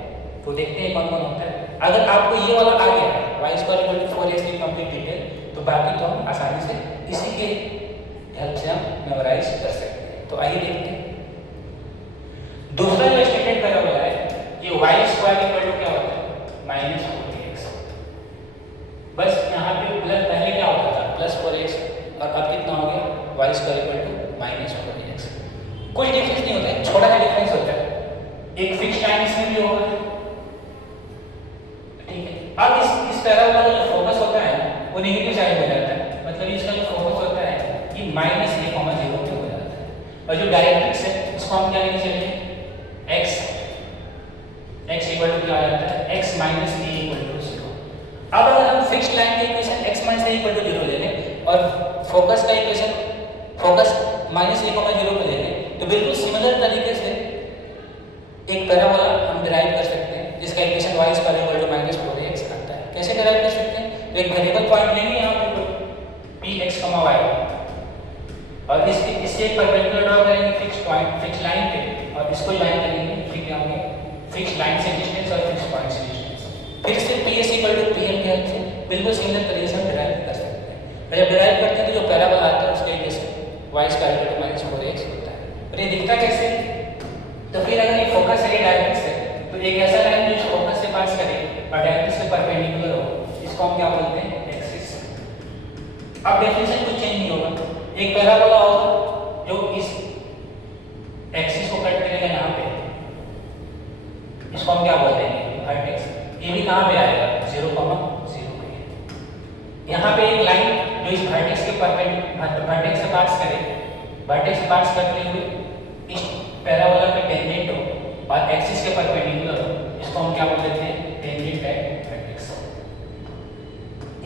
तो देखते हैं कौन कौन होता है। अगर आपको ये वाला आ गया है, y square equal to 4x की कंप्लीट डिटेल, तो बाकी तो हम आसानी से इसी के हेल्प से हम मेमोराइज कर सकते हैं। तो आइए देखते हैं। दूसरा जो एक्सटेंडेड पैराबोला है, ये y स्क्वायर इक्वल टू क्या होता है, -4x। बस यहाँ पे प्लस, पहले क्या होता था, +4x, और अब कितना हो गया, y square equal to -4x। कुछ डिफरेंस नहीं होता है, छोटा सा डिफरेंस होता है, एक फिक्स टाइम इसमें भी होगा, ठीक है। अब इस पैराबोला का जो फोकस होता है वो नेगेटिव साइड में जाता है, मतलब इसका जो फोकस होता है ये -a, 0 पे हो जाता है। और जो डायरेक्ट्रिक्स है इसको हम क्या लेके चलेंगे, x इक्वल टू क्या आ जाता है, x minus a equal to 0। अब अगर हम फिक्स्ड लाइन का equation x minus a equal to 0 ले लें और फोकस का इक्वेशन फोकस -a, 0 पे ले लें, तो बिल्कुल सिमिलर तरीके से एक पैराबोला हम डिराइव कर सकते हैं जिसका equation y square equal to -4x आता है। कैसे डिराइव कर सकते हैं, तो एक वेरिएबल पॉइंट लेंगे यहाँ पे px, y, और इससे एक परपेंडिकुलर ड्रॉ करेंगे फिक्स पॉइंट, फिक्स लाइन पे, और इसको लाइन करेंगे, फिर क्या होंगे, फिक्स लाइन से डिस्टेंस और फिक्स पॉइंट से डिस्टेंस। फिर से ps इक्वल टू pm के हेल्प से बिल्कुल सिमिलर तरीके से हम डिराइव कर सकते हैं। और जब डिराइव करते हैं तो जो पैराबोला आता है उसका equation y square equal to -4x होता है। और ये दिखता कैसे, तो फिर अगर ये फोकस है, ये डायरेक्ट्रिक्स है, तो एक ऐसा लाइन जो फोकस से पास करे और डायरेक्ट्रिक्स से परपेंडिकुलर हो, इसको हम क्या बोलते हैं, एक्सिस। अब डेफिनेशन कुछ चेंज नहीं होगा, एक पैराबोला होगा जो इस एक्सिस को कट करेगा यहाँ पे, इसको हम क्या बोलते हैं, वर्टेक्स। ये भी कहाँ पे आएगा, 0, 0 पे। यहाँ पे एक लाइन जो इस वर्टेक्स के वर्टेक्स से पास करे, वर्टेक्स से पास करते हुए इस पैराबोला पे टेंजेंट हो और एक्सिस के परपेंडिकुलर हो, इसको हम क्या बोल देते हैं, टेंजेंट एट वर्टेक्स।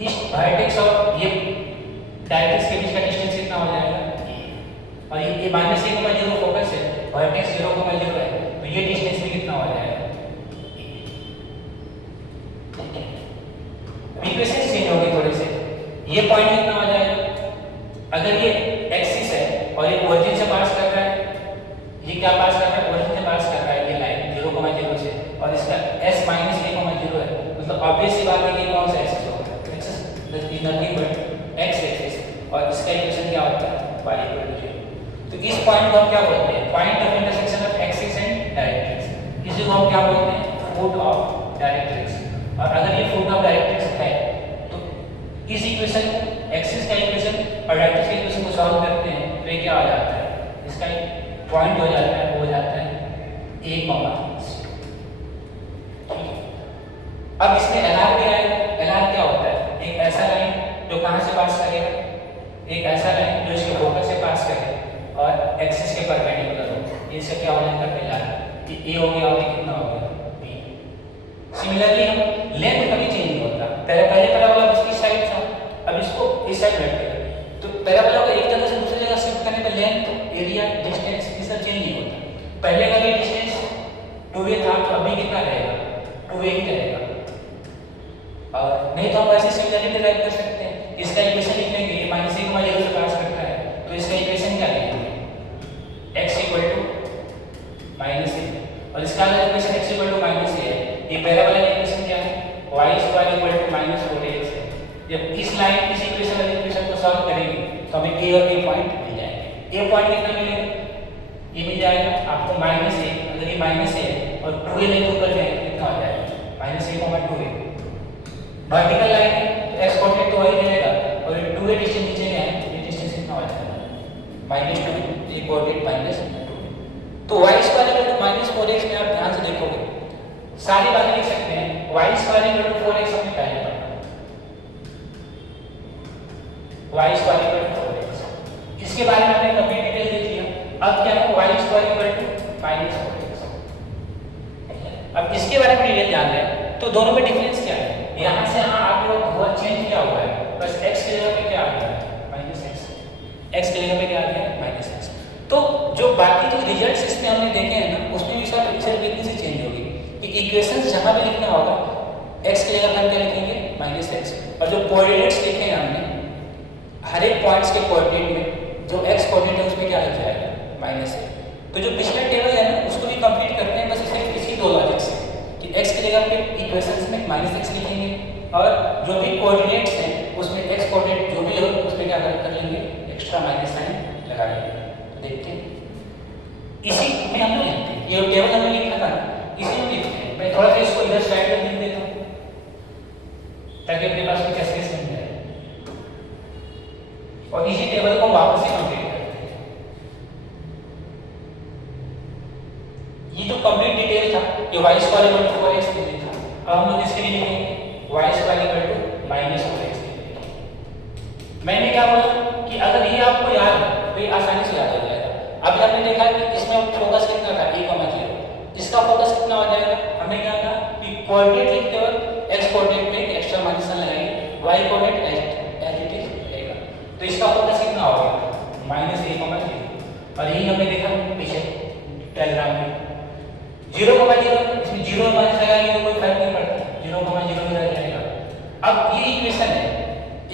इस वर्टेक्स और ये डायरेक्ट्रिक्स के बीच का डिस्टेंस कितना हो जाएगा, और ये -a, 0 फोकस है, वर्टेक्स 0, 0 है, तो ये डिस्टेंस भी कितना हो जाएगा, ठीक है। इक्वेशन चेंज होगी थोड़े से, ये पॉइंट कितना हो जाएगा, अगर ये एक्सिस है और ये ओरिजिन से पास कर रहा है, ये क्या पास कर रहा है, ओरिजिन से पास कर रहा है, ये लाइन 0, 0 से, और इसका s -a, 0 है, मतलब ऑब्वियस सी बात है कि कौन सा एक्सिस होगा, axis nothing but x axis, और इसका इक्वेशन क्या होता है, y इक्वल टू 0। तो इस पॉइंट को हम क्या बोलते हैं, point of intersection of axis and directrix. इसी को हम क्या बोलते हैं, फुट ऑफ डायरेक्ट्रिक्स। और अगर ये फॉर्मूला डायरेक्ट्रिक्स है तो इस इक्वेशन एक्सिस का इक्वेशन और डायरेक्ट्रिक्स के इक्वेशन को सॉल्व करते हैं तो ये क्या हो जाता है, इसका एक पॉइंट हो जाता है, वो हो जाता है a, अब इसमें LR भी आएगा। LR क्या होता है, एक ऐसा लाइन जो कहाँ से पास करेगा, एक ऐसा लाइन जो इसके फोकस से पास करे और एक्सिस के परपेंडिकुलर हो, इससे क्या हो जाएगा LR, कि a हो गया और कितना हो गया b। सिमिलरली हम लेंथ कभी चेंज नहीं होता, पहले पैराबोला बस इस साइड था, अब इसको इस साइड रखेगा तो पैराबोला को एक जगह से दूसरी जगह शिफ्ट करने पर लेंथ, एरिया, डिस्टेंस ये सब चेंज नहीं होता। पहले का ये डिस्टेंस 2a था तो अभी कितना रहेगा, 2a ही रहेगा। और नहीं तो हम ऐसे सिमिलरली डिराइव कर सकते हैं, इसका इक्वेशन लिख लेंगे, ये माइनस a को माइनस से पास करता है तो इसका इक्वेशन क्या लिखेंगे, x equal to minus a, और इसका अगर equation x equal to minus a है, ये पैराबोला का इक्वेशन क्या है, y square equal to minus 4ax है। जब इस लाइन इस इक्वेशन वाली इक्वेशन को सॉल्व करेंगे तो हमें a और b पॉइंट मिल जाएंगे। a पॉइंट कितना मिलेगा, ये मिल जाएगा आपको माइनस a, अगर ये माइनस a और 2a लेके ऊपर जाए कितना हो जाएगा, minus a comma 2a। Vertical line है तो x कोऑर्डिनेट तो वही रहेगा और ये 2a डिस्टेंस नीचे में है, ये डिस्टेंस कितना हो जाएगा -2, ये कोऑर्डिनेट -2। तो y square equal to -4x में आप ध्यान से देखोगे सारी बातें लिख सकते हैं, y square equal to 4x हमने पहले पढ़ा, y square equal to 4x, इसके बारे में हमने कंप्लीट डिटेल देख लिया। अब क्या है, y square equal to -4x। अब इसके बारे में डिटेल जान रहे हैं तो दोनों में डिफरेंस क्या है, यहाँ से यहाँ आप लोग हुआ चेंज क्या हुआ है, बस x की जगह पे क्या आ गया -x, x की जगह पे क्या आ गया -x। तो जो बाकी जो रिजल्ट्स इसमें हमने देखे हैं ना उसमें भी सिर्फ इतनी सी चेंज होगी कि इक्वेशंस जहाँ भी लिखना होगा x की जगह हम क्या लिखेंगे -x, और जो कोऑर्डिनेट्स लिखे हैं हमने हर एक पॉइंट्स के कोऑर्डिनेट में जो x कोऑर्डिनेट है उसमें क्या लग जाएगा -a। तो जो पिछला टेबल है ना उसको भी कंप्लीट करते हैं बस सिर्फ इसी दो लॉजिक से कि x की जगह पे इक्वेशंस में -x लिखेंगे और जो भी कोऑर्डिनेट्स हैं उसमें x कोऑर्डिनेट जो भी हो उसमें क्या कर लेंगे, एक्स्ट्रा माइनस साइन लगा लेंगे। तो देखते हैं इसी में हम लोग लिखते हैं, ये टेबल हमने लिखा था इसी में लिखते हैं। मैं थोड़ा सा इसको इधर साइड पर लिख देता हूँ ताकि अपने पास कुछ एस्पेस मिल जाए और इसी टेबल को वापस से कंप्लीट करते हैं। ये जो कंप्लीट डिटेल था ये y square equal to 4x के लिए था, अब हम लोग इसके लिए लिखेंगे y square equal to -4x। मैंने क्या बोला कि अगर ये आपको याद है तो ये आसानी से याद हो जाएगा। अभी हमने देखा कि इसमें फोकस कितना था 1,0, इसका फोकस कितना हो जाएगा, हमने क्या कहा कि कोऑर्डिनेट लिखते वक्त x कोऑर्डिनेट में एक्स्ट्रा माइनस लगाएंगे, y coordinate as it is रहेगा, तो इसका फोकस कितना होगा -1,0। और यही हमने देखा पीछे डायग्राम में 0,0, इसमें 0 माइनस लगाएंगे तो कोई फर्क नहीं पड़ता, 0,0 में रह जाएगा। अब ये इक्वेशन है,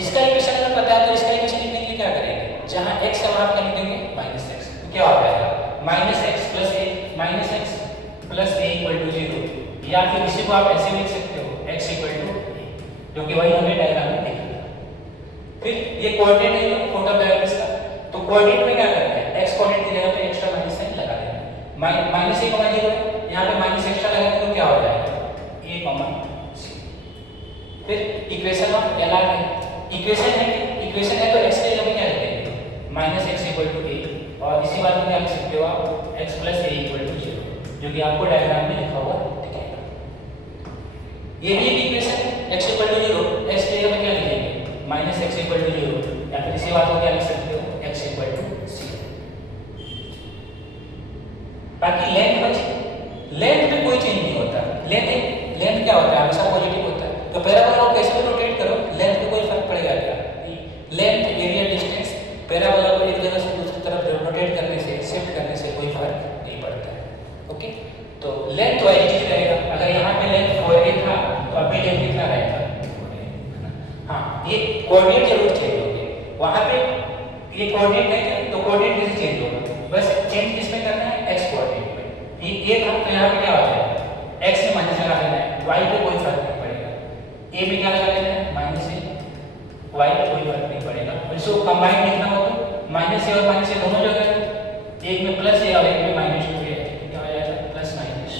इसका इक्वेशन अगर पता है तो इसका इक्वेशन लिखने के लिए क्या करेंगे, जहां x का मान क्या लिखेंगे -x, तो क्या हो जाएगा -x + a, -x + a = 0, या फिर इसी को आप ऐसे लिख सकते हो x = a, जो कि वही हमने डायग्राम में देखा था। फिर ये कोऑर्डिनेट है फोटो डायग्राम का, तो कोऑर्डिनेट में क्या करना है, x कोऑर्डिनेट की जगह पे एक्स्ट्रा माइनस साइन लगा देना, -a,0 यहाँ पे माइनस एक्स्ट्रा लगाएंगे तो क्या हो जाएगा a,c। फिर इक्वेशन ऑफ LR है, इक्वेशन है तो x के जगह पे क्या लिखेंगे -x = a, और इसी बात को क्या लिख सकते हो आप x + a = 0, जो कि आपको डायग्राम में लिखा हुआ दिखेगा। ये भी एक इक्वेशन है, x = 0, x की जगह पे क्या लिखेंगे -x = 0, या फिर इसी बात को क्या लिख सकते हो x = c। बाकी लेंथ बची, लेंथ में कोई चेंज नहीं होता, लेंथ क्या होता है, हमेशा पॉजिटिव होता है। तो पैराबोला को कैसे भी रोटेट करो लेंथ में कोई फर्क पड़ेगा क्या, लेंथ, एरिया, डिस्टेंस पैराबोला को एक जगह से दूसरी तरफ रोटेट करने से, शिफ्ट करने से कोई फर्क नहीं पड़ता है। ओके, तो लेंथ वाइज चीज रहेगा, अगर यहाँ पे लेंथ 4a था तो अभी लेंथ कितना रहेगा, हाँ ये कोऑर्डिनेट जरूर चेंज होंगे, वहाँ पे ये कोऑर्डिनेट है तो कोऑर्डिनेट कैसे चेंज होगा, बस चेंज किसमें करना है, x कोऑर्डिनेट में। ये था तो यहाँ पे क्या हो जाएगा, x में माइनस लगा देना है, y पे कोई फर्क नहीं पड़ेगा, a में क्या लगा देना है -a, y पे कोई फर्क नहीं पड़ेगा। और इसको कंबाइन लिखना हो तो -a और -a दोनों जगह, एक में +a और एक में -2a, क्या हो जाएगा +-2।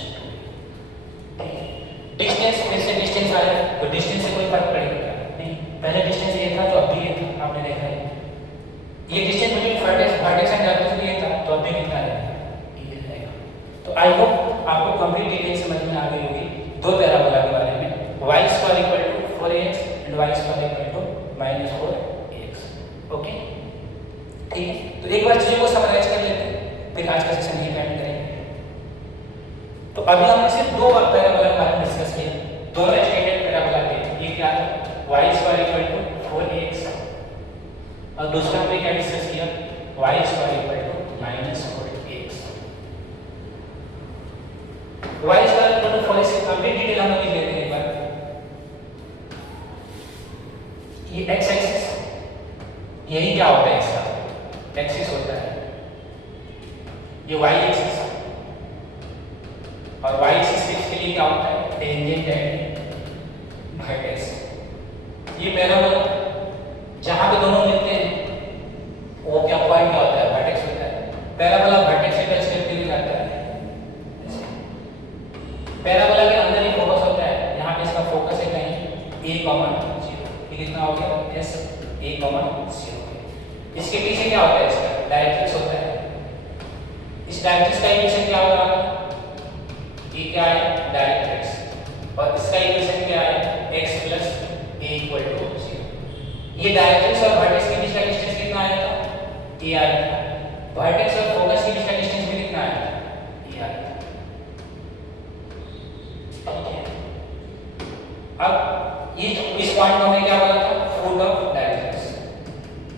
डिस्टेंस, फिर से डिस्टेंस आया, तो डिस्टेंस से कोई फर्क पड़ेगा क्या? नहीं, पहले डिस्टेंस ये था तो अब भी ये था, आपने देखा है। ये distance between vertex and directrix भी ये था तो अब भी कितना आएगा? ये रहेगा। तो आई होप आपको कंप्लीट डिटेल समझ में आ गई होगी दो पैराबोला के बारे में, y square equal to 4ax and y square equal to -4ax। Okay, ठीक है। तो एक बार चीजों को समराइज कर लेते हैं, फिर आज का सेशन यहीं पे एंड करेंगे। तो अभी हमने सिर्फ दो पैराबोला के बारे में डिस्कस किया, दोनों एक्सटेंडेड पैराबोला थे। ये क्या था? y square equal to 4ax, और दूसरा हमने क्या डिस्कस किया? y square equal to -4ax। y square equal to 4ax की कंप्लीट डिटेल हम लोग लिख लेते हैं एक बार। ये x एक्सिस, यही क्या होता है इसका? एक्सिस होता है। ये y एक्सिस, और y एक्सिस के लिए क्या होता है? Tangent and vertex. ये पैराबोला जहां पे दोनों मिलते हैं वो क्या पॉइंट क्या होता है? वर्टेक्स होता है। पैराबोला वर्टेक्स से टच करते हुए जाता है। पैराबोला के अंदर ही फोकस होता है, यहाँ पे इसका फोकस है कहीं a, 0। ये कितना हो गया? s a, 0। इसके पीछे क्या होता है? इसका डायरेक्ट्रिक्स होता है। इस डायरेक्ट्रिक्स का इक्वेशन क्या होगा? ये क्या है? डायरेक्ट्रिक्स। और इसका इक्वेशन क्या है? x + a = 0। ये डायरेक्ट्रिक्स और वर्टेक्स के बीच का डिस्टेंस कितना आया था? a आया था। वर्टेक्स और फोकस के बीच का डिस्टेंस भी कितना आया था? a आया था। अब ये इस पॉइंट को हमने क्या बोला था? Foot of directrix.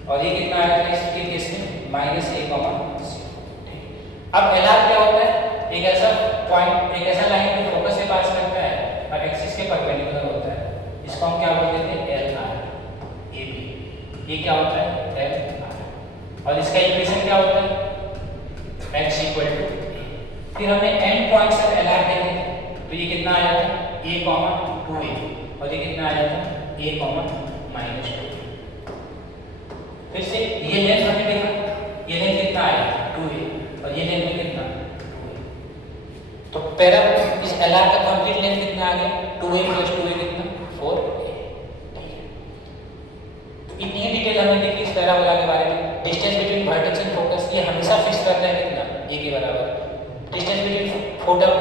और ये कितना आया था इसके केस में? -a, 0। अब LR क्या होता है? एक ऐसा पॉइंट, एक ऐसा लाइन जो फोकस से पास करता है और एक्सिस के परपेंडिकुलर होता है, इसको हम क्या बोलते हैं? LR। ये क्या होता है? LR। और इसका इक्वेशन क्या होता है? x = a। फिर हमने एंड पॉइंट्स ऑफ LR देखे थे, तो ये कितना आया था? a, 2a। और ये कितना आया था? a, -2। फिर से ये लेंथ हमने देखा, ये लेंथ कितना आया? 2a। और ये लेंथ कितना? 2a। तो पैरा इस LR का कंप्लीट लेंथ कितना आ गया? 2a + 2a कितना? 4a। ठीक है, तो इतनी डिटेल हमने देखी इस पैराबोला के बारे में। Distance between vertex and focus ये हमेशा फिक्स रहता है कितना? a के बराबर। Distance between focus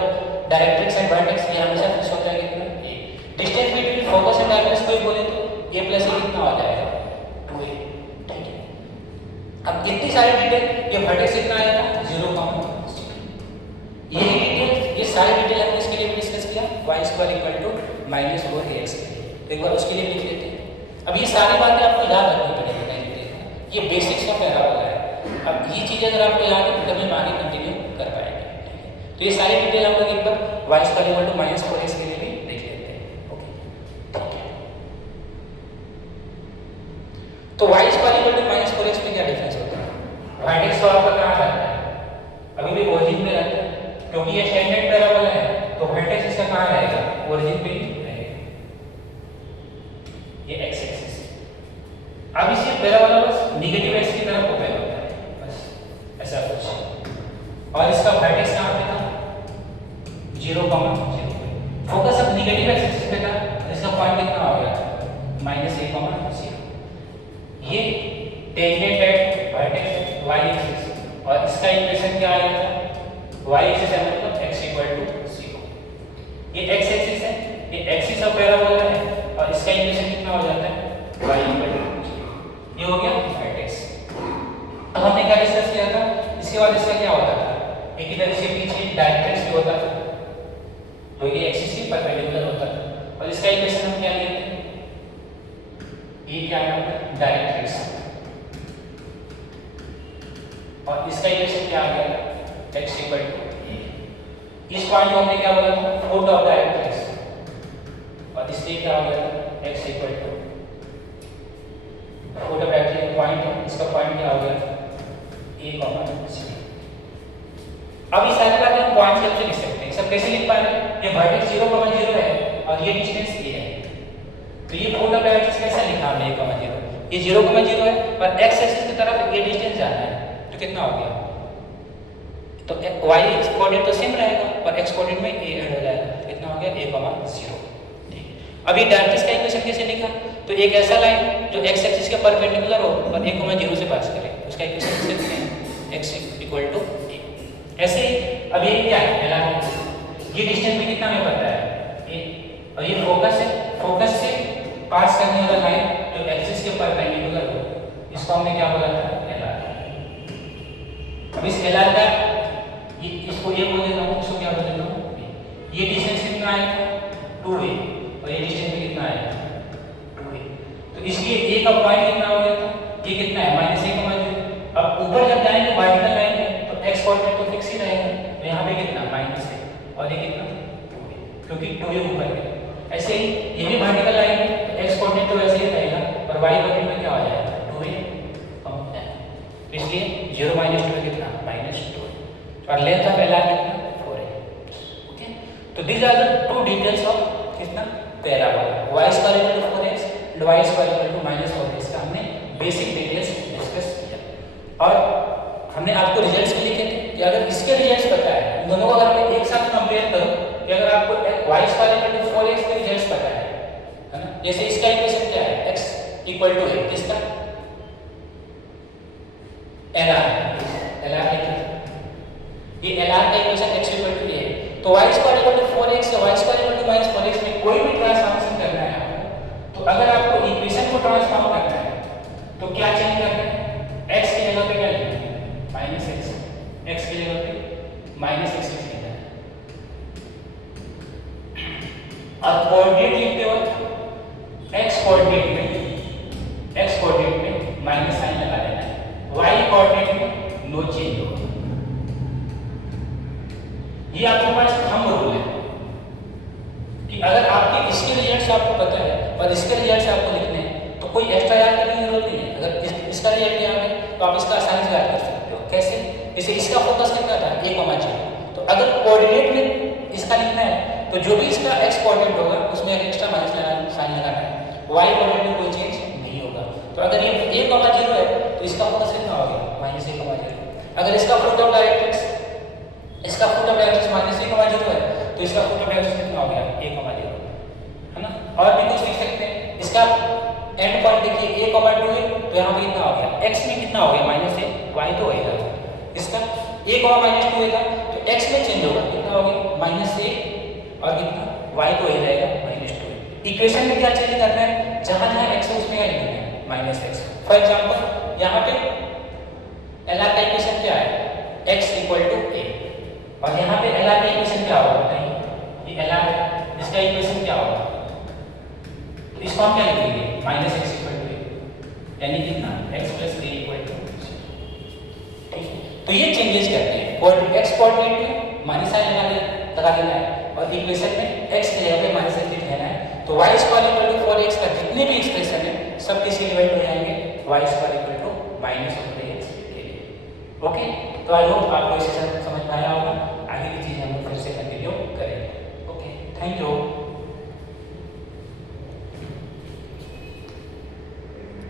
directrix and vertex ये हमेशा फिक्स होता है कितना? a। Distance between focus and directrix कोई बोले तो a + a कितना हो जाएगा? 2a। ठीक है, अब इतनी सारी डिटेल, ये वर्टेक्स कितना आया था? 0, 0। यही डिटेल, ये सारी डिटेल हमने इसके लिए भी डिस्कस किया, y square equal to -4ax के लिए। एक बार उसके लिए लिख लेते हैं। अब ये सारी बातें आपको याद रखनी पड़ेगी कहीं डिटेल, ये बेसिक्स का पैराबोला है। अब ये चीज़ अगर आपको याद है तो कभी हम आगे कंटिन्यू कर पाएंगे। ठीक है, तो ये सारी डिटेल हम लोग एक बार y square equal to -4ax के लिए भी देख लेते हैं। ओके, ठीक है। तो y square equal to -4ax में क्या डिफरेंस होता है? वर्टेक्स तो आपका कहाँ रहता है? अभी भी ओरिजिन में रहता है, क्योंकि ये स्टैंडर्ड पैराबोला है तो वर्टेक्स इसका कहाँ रहेगा? ओरिजिन पे ही रहेगा। ये x एक्सिस। अब इसे पैराबोला बस नेगेटिव x की तरफ ओपन होता है, बस ऐसा कुछ। और इसका वर्टेक्स कहाँ पे था? 0, 0। फोकस अब नेगेटिव x एक्सिस पे था, इसका पॉइंट कितना हो गया? -a, 0। ये tangent at vertex y axis, और इसका इक्वेशन क्या आया था? y एक्सिस है मतलब x = 0। ये x एक्सिस है, ये एक्सिस ऑफ पैराबोला है, और इसका इक्वेशन कितना हो जाता है? y = 0। ये हो गया वर्टेक्स। अब हमने क्या डिस्कस किया था? इसके बाद इसका क्या होता था? एक इधर से पीछे डायरेक्ट्रिक्स भी होता था, तो ये एक्सिस के परपेंडिकुलर होता था। और इसका इक्वेशन हम क्या लेते हैं? ये क्या है? डायरेक्ट्रिक्स। और इसका इक्वेशन क्या आ गया? x = a। इस पॉइंट को हमने क्या बोला था? Foot of directrix. और इसलिए क्या हो गया? x = foot of directrix point है, इसका पॉइंट क्या हो गया? a, 0। अब इस सारी बातें हम पॉइंट से लिख सकते हैं। सब कैसे लिख पा रहे हैं? ये वर्टेक्स 0, 0 है और ये डिस्टेंस a है, तो ये फुट ऑफ डायरेक्ट्रिक्स कैसे लिखा हमने? a, 0। ये 0, 0 है और x एक्सिस की तरफ ये डिस्टेंस जाना है, तो कितना हो गया? तो y कोऑर्डिनेट तो सेम रहेगा पर x कोऑर्डिनेट में a ऐड हो जाएगा। कितना हो गया a, 0। अभी डायरेक्ट्रिक्स का इक्वेशन कैसे लिखा? तो एक ऐसा लाइन जो x एक्सिस के परपेंडिकुलर हो और a, 0 से पास करे, उसका इक्वेशन कैसे लिखते हैं? x = a। ऐसे ही अब ये क्या है? LR। ये डिस्टेंस में कितना हमें पता है? a। और ये फोकस है, फोकस से पास करने वाला लाइन जो एक्सिस के परपेंडिकुलर हो, इसको हमने क्या बोला था? LR। अब इस LR का इसको ये बोल देता हूँ, इसको क्या बोल देता हूँ? ये डिस्टेंस कितना आएगा? 2a। और ये डिस्टेंस में कितना आएगा? 2a। तो इसलिए a का पॉइंट कितना हो गया था? ये कितना है? -a, अब ऊपर जब जाएंगे वर्टिकल लाइन में तो x कोऑर्डिनेट तो फिक्स ही रहेगा। तो यहाँ पे कितना? -a। और ये कितना? 2a, क्योंकि 2a ऊपर है। ऐसे ही ये भी वर्टिकल लाइन है तो x कोऑर्डिनेट तो वैसे ही रहेगा पर y कोऑर्डिनेट में क्या हो जाएगा? 2a कम है। इसलिए 0 - 2 में कितना? -2। और लेंथ ऑफ LR कितना? 4a। ओके, तो these are the two details of कितना? Parabola. y = 4x and y = -4x का हमने बेसिक डिटेल्स डिस्कस किया। और हमने आपको रिजल्ट्स भी लिखे थे कि अगर इसके रिजल्ट्स पता है, इन दोनों को अगर मैं एक साथ कंपेयर करूं कि अगर आपको y = 4x के रिजल्ट्स पता है ना? जैसे इसका इक्वेशन क्या है? x = a। किसका? LR। LR ये LR का इक्वेशन x = a है। तो y = 4x या y = -4x में कोई भी ट्रांसफॉर्मेशन करना है आपको, तो अगर आपको इक्वेशन को ट्रांसफॉर्म करना है तो क्या चेंज करना है? x की जगह पे क्या लिखना है? -x। x की जगह पे -x लिखना है। और कोऑर्डिनेट लिखते वक्त x कोऑर्डिनेट में माइनस साइन लगा देना है, y कोऑर्डिनेट में नो चेंज होगा। ये आपके पास थंब रूल है कि अगर आपके इसके रिजल्ट्स आपको पता है और इसके रिजल्ट्स आपको लिखने हैं तो कोई एक्स्ट्रा याद करने की जरूरत नहीं है। अगर इसका रिजल्ट याद है तो आप इसका आसानी से याद कर सकते हो। कैसे? जैसे इसका फोकस कितना था? a, 0। तो अगर कोऑर्डिनेट में इसका लिखना है तो जो भी इसका x कोऑर्डिनेट होगा उसमें एक एक्स्ट्रा माइनस साइन लगाना है। y कोऑर्डिनेट में कोई चेंज नहीं होगा। तो अगर ये a, 0 है तो इसका फोकस कितना हो गया? -a, 0। अगर इसका फ्रूट ऑफ डायरेक्ट्रिक्स -a, 0 है तो इसका फ्रूट ऑफ डायरेक्ट्रिक्स कितना हो गया? a, 0, है ना? और भी कुछ लिख सकते हैं। इसका एंड पॉइंट देखिए a, 2 है तो यहाँ पे कितना हो गया? x में कितना हो गया? -a, y तो होएगा। इसका a, -2 था तो x में चेंज होगा, कितना हो गया? -a और कितना? y तो वही रहेगा -2। इक्वेशन में क्या चेंज करना है? जहां x है उसमें क्या लिखना है? -x। फॉर एग्जांपल यहाँ पे LR का इक्वेशन क्या है? x = a। और यहाँ पे LR का इक्वेशन क्या होगा? बताइए। ये LR है, इसका इक्वेशन क्या होगा? तो इसको हम क्या लिखेंगे? -x = a, यानी कितना? x + a = 0। ठीक है, तो ये चेंजेस करते हैं। x कोऑर्डिनेट में माइनस साइन लगा देना है और इक्वेशन में x की जगह पे माइनस साइन लिखना है। तो y = 4x का जितने भी एक्सप्रेशन है सब किसके डिवाइड हो जाएंगे? y = -4x के लिए। ओके, तो आई होप आपको इस सेशन समझ में आया होगा।